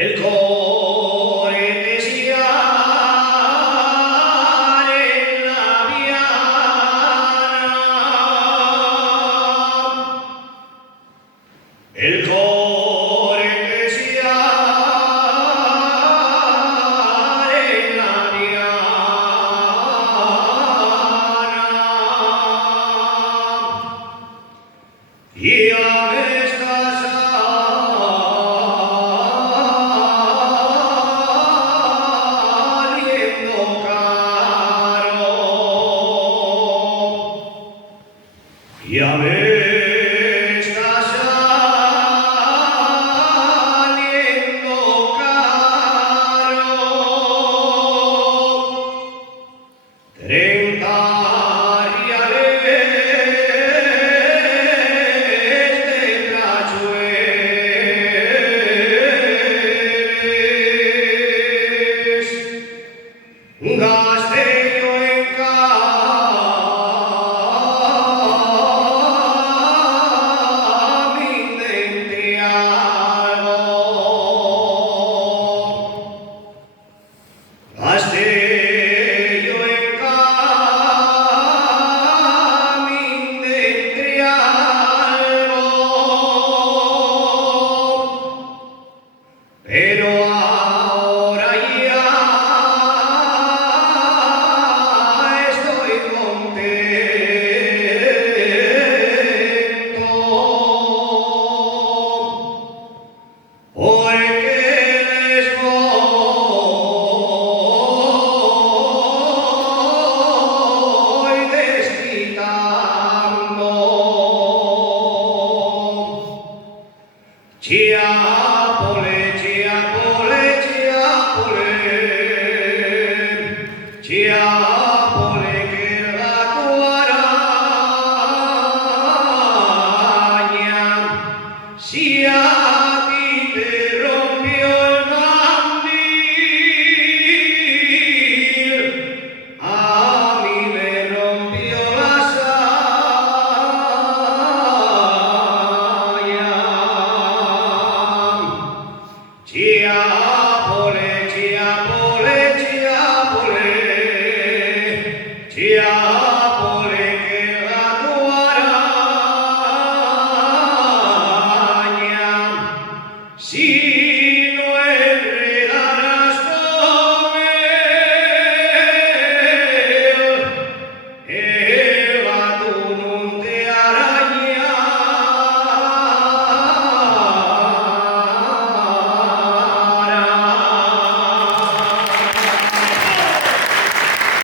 El core desiare la viana, el core desiare la viana, y a Ya me está saliendo caro, 30 reales de traiciones, gasté yo en pero ahora ya estoy contento, porque les voy desquitando.